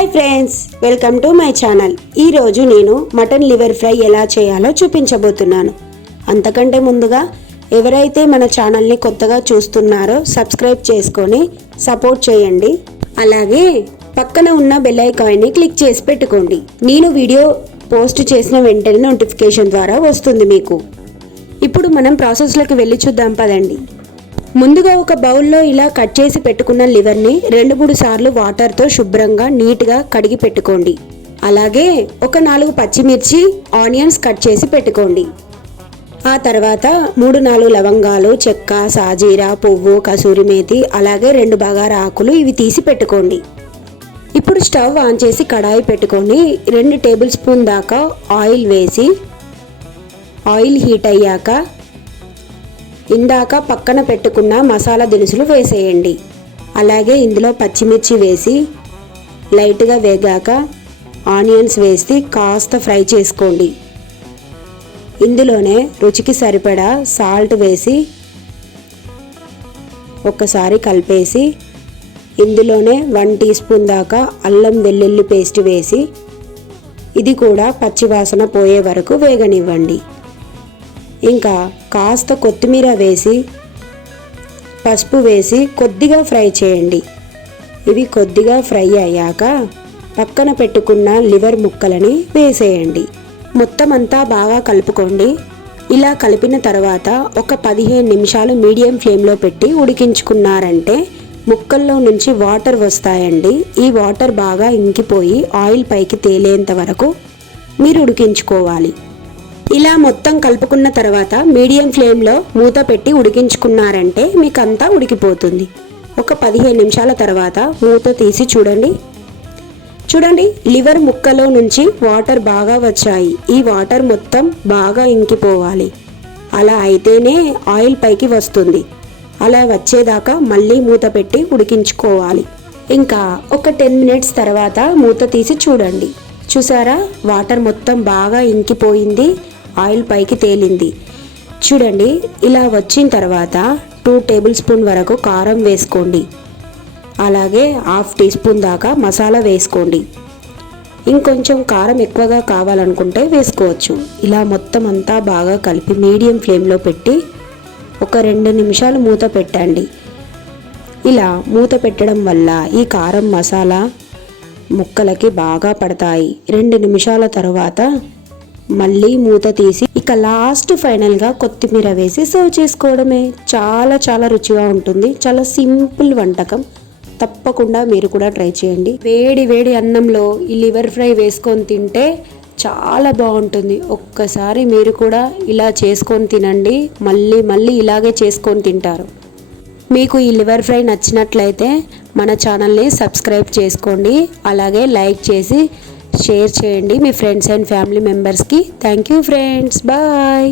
Hi friends, welcome to my channel. ఈరోజు నేను mutton liver fry ఎలా చేయాలో చూపించబోతున్నాను. అంతకంటే ముందుగా ఎవరైతే మన ఛానల్ని కొత్తగా చూస్తున్నారో సబ్స్క్రైబ్ చేసుకొని సపోర్ట్ చేయండి. అలాగే పక్కన ఉన్న బెల్ ఐకాన్ని క్లిక్ చేసి పెట్టుకోండి. నేను వీడియో పోస్ట్ చేసిన వెంటనే నోటిఫికేషన్ ద్వారా వస్తుంది మీకు. ఇప్పుడు మనం ప్రాసెస్లోకి వెళ్ళి చూద్దాం పదండి. ముందుగా ఒక బౌల్లో ఇలా కట్ చేసి పెట్టుకున్న లివర్ని 2-3 సార్లు వాటర్తో శుభ్రంగా నీట్గా కడిగి పెట్టుకోండి. అలాగే ఒక 4 పచ్చిమిర్చి, ఆనియన్స్ కట్ చేసి పెట్టుకోండి. ఆ తర్వాత 3-4 లవంగాలు, చెక్క, సాజీరా, పువ్వు, కసూరి మేతి, అలాగే 2 బగారా ఆకులు ఇవి తీసి పెట్టుకోండి. ఇప్పుడు స్టవ్ ఆన్ చేసి కడాయి పెట్టుకొని 2 టేబుల్ స్పూన్ దాకా ఆయిల్ వేసి ఆయిల్ హీట్ అయ్యాక ఇందాక పక్కన పెట్టుకున్న మసాలా దినుసులు వేసేయండి. అలాగే ఇందులో పచ్చిమిర్చి వేసి లైట్గా వేగాక ఆనియన్స్ వేసి కాస్త ఫ్రై చేసుకోండి. ఇందులోనే రుచికి సరిపడా సాల్ట్ వేసి ఒక్కసారి కలిపేసి ఇందులోనే 1 టీ స్పూన్ దాకా అల్లం వెల్లుల్లి పేస్ట్ వేసి ఇది కూడా పచ్చివాసన పోయే వరకు వేగనివ్వండి. ఇంకా కాస్త కొత్తిమీర వేసి పసుపు వేసి కొద్దిగా ఫ్రై చేయండి. ఇవి కొద్దిగా ఫ్రై అయ్యాక పక్కన పెట్టుకున్న లివర్ ముక్కలని వేసేయండి. మొత్తం అంతా బాగా కలుపుకోండి. ఇలా కలిపిన తర్వాత ఒక 15 నిమిషాలు మీడియం ఫ్లేమ్లో పెట్టి ఉడికించుకున్నారంటే ముక్కల్లో నుంచి వాటర్ వస్తాయండి. ఈ వాటర్ బాగా ఇంకిపోయి ఆయిల్ పైకి తేలేంత వరకు మీరు ఉడికించుకోవాలి. ఇలా మొత్తం కలుపుకున్న తర్వాత మీడియం ఫ్లేమ్లో మూత పెట్టి ఉడికించుకున్నారంటే మీకు అంతా ఉడికిపోతుంది. ఒక 15 నిమిషాల తర్వాత మూత తీసి చూడండి లివర్ ముక్కలో నుంచి వాటర్ బాగా వచ్చాయి. ఈ వాటర్ మొత్తం బాగా ఇంకిపోవాలి. అలా అయితేనే ఆయిల్ పైకి వస్తుంది. అలా వచ్చేదాకా మళ్ళీ మూత పెట్టి ఉడికించుకోవాలి. ఇంకా ఒక 10 మినిట్స్ తర్వాత మూత తీసి చూసారా, వాటర్ మొత్తం బాగా ఇంకిపోయింది, ఆయిల్ పైకి తేలింది. చూడండి, ఇలా వచ్చిన తర్వాత 2 టేబుల్ స్పూన్ వరకు కారం వేసుకోండి. అలాగే 1/2 టీ స్పూన్ దాకా మసాలా వేసుకోండి. ఇంకొంచెం కారం ఎక్కువగా కావాలనుకుంటే వేసుకోవచ్చు. ఇలా మొత్తం అంతా బాగా కలిపి మీడియం ఫ్లేమ్లో పెట్టి ఒక 2 నిమిషాలు మూత పెట్టండి. ఇలా మూత పెట్టడం వల్ల ఈ కారం మసాలా ముక్కలకి బాగా పడతాయి. 2 నిమిషాల తర్వాత మళ్ళీ మూత తీసి ఇక లాస్ట్ ఫైనల్గా కొత్తిమీర వేసి సర్వ్ చేసుకోవడమే. చాలా చాలా రుచిగా ఉంటుంది. చాలా సింపుల్ వంటకం. తప్పకుండా మీరు కూడా ట్రై చేయండి. వేడి వేడి అన్నంలో ఈ లివర్ ఫ్రై వేసుకొని తింటే చాలా బాగుంటుంది. ఒక్కసారి మీరు కూడా ఇలా చేసుకొని తినండి. మళ్ళీ మళ్ళీ ఇలాగే చేసుకొని తింటారు. మీకు ఈ లివర్ ఫ్రై నచ్చినట్లయితే మన ఛానల్ని సబ్స్క్రైబ్ చేసుకోండి. అలాగే లైక్ చేసి షేర్ చేయండి మీ ఫ్రెండ్స్ అండ్ ఫ్యామిలీ మెంబర్స్కి. Thank you friends, bye.